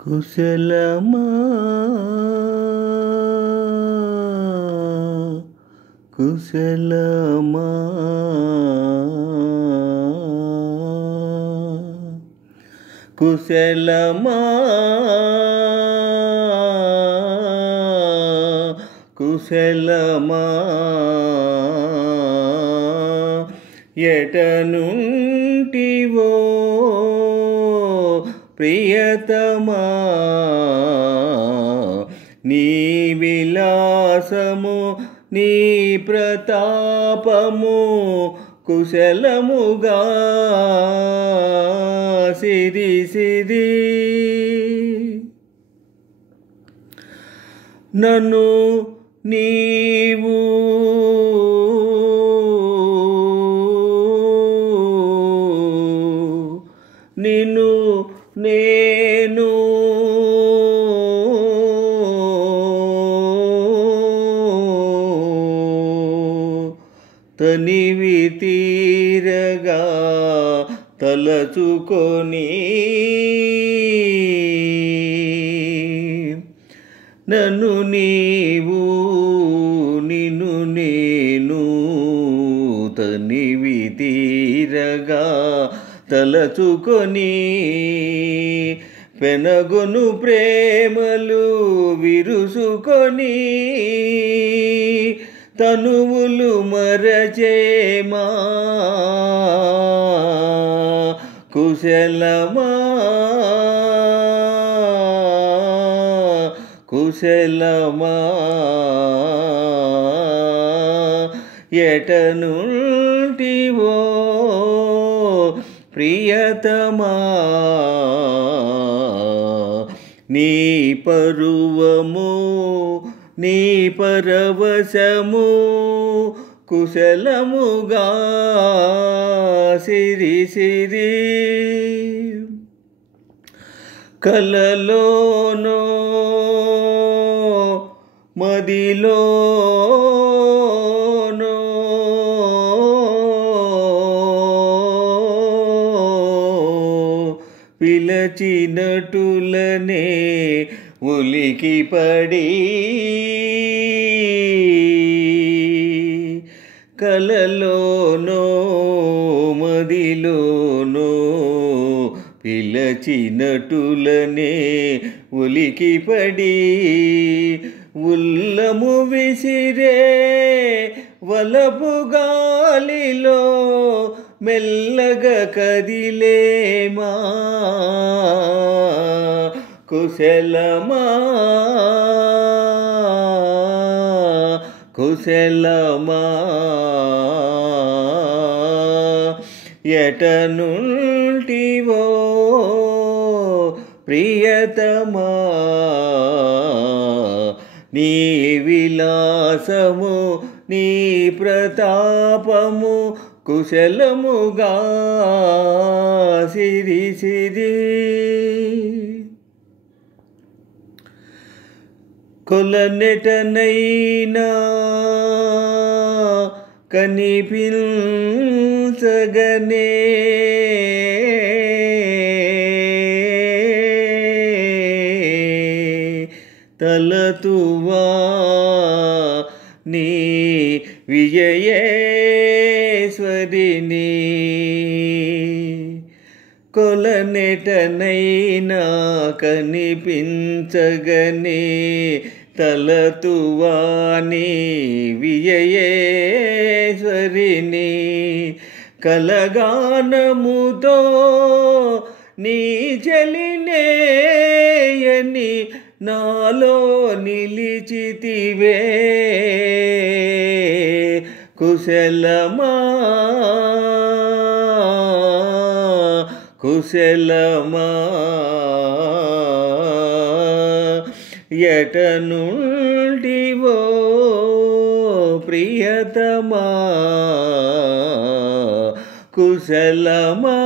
కుశలమా కుశలమా కుశలమా కుశలమా ఎటనుంటివో ప్రియతమా నీ విలాసము నీ ప్రతాపము కుశలముగా సిరి సిరి నన్ను నీవు నిన్ను నేను తనివి తీరగా తలచుకొని నన్ను నీవు నిన్ను నేను తనివి తీరగా తలచుకొని పెనగొను ప్రేమలు విరుసుకొని తనువులు మరచేమా కుశలమా కుశలమా ఎటనుంటివో ప్రియతమా నీ పరువము నీ పరవశము కుశలముగా సిరి సిరి కలలోనో మదిలోనో పిలచినటులనే ఉలికిపడి కలలోనో మదిలోనో పిలచినటులనే ఉలికిపడి ఉల్లము విసిరే వలపు గాలిలో మెల్లగా కదిలేమా కుశలమా కుశలమా ఎటనుంటివో ప్రియతమా నీ విలాసము నీ ప్రతాపము కుశలముగా సిరి సిరి కొలనెటనైనా కనిపించగనే తలతువా నీ విజయేశ్వరిని కొలనెటనైనా కనిపించగనే తలతువాని విజయేశ్వరిని కలగానముతో నీ చెలినేయని నాలో నిలిచితివే కుశలమా కుశలమా ఎటనుంటివో ప్రియతమా కుశలమా